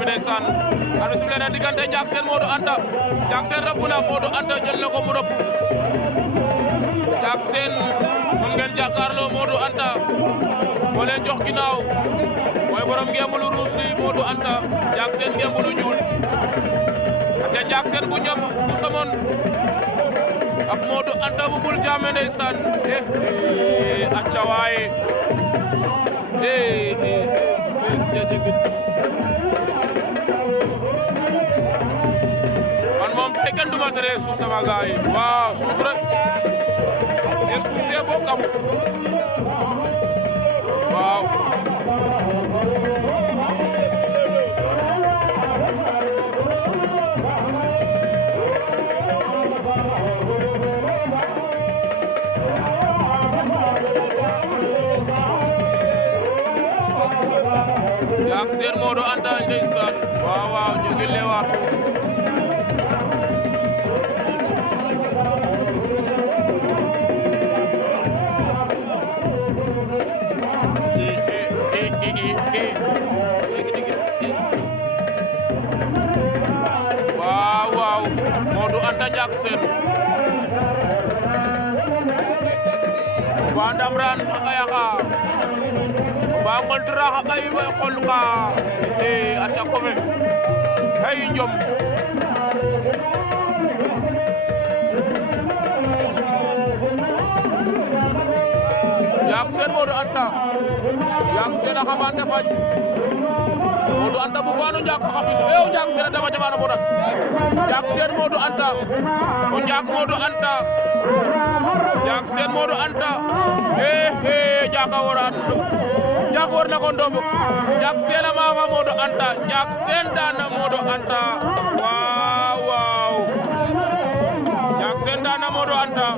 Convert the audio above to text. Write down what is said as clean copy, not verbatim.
bi ndeysaan arbitre sifflé na diggante Ndiak Sène Modou Anta Ndiak Sène rëbb na Modou Anta jël na ko mu rëbb Ndiak Sène moom ngeen jàkkaarloo Modou Anta moo leen jox ginnaaw mooy borom ngembulu ruus li Modou Anta Ndiak Sène ngembulu ñuul aca Ndiak Sène bu ñam bu samon ak Modou Anta bu bul jaame ndeysaan aca waaye man moom tey kenn duma tere suus sama gaay waaw suus rek te suusee boo kamu waaw Ndiak Sène Modou Anta ndeysaan waaw waaw ñu ngi leewaatu waaw waaw Modou Anta Ndiak Sène ba ndamran a yaqa ba ngoltira xa ɓay fa qol ka aca kofe hay njom Ndiak Sène Modou Anta Ndiak Sène a xamante fañ Modou Anta bu faanu Ndiak xafin o Ndiak Sène a dama jamana bodak Ndiak Sène Modou Anta o Ndiak Modou Anta Ndiak Sène Modou Anta Ndiak a woran Ndiak war na ko ndomb Ndiak Sène a maafa Modou Anta Ndiak Sène daan na Modou Anta waaw waaw Ndiak Sène daan na Modou Anta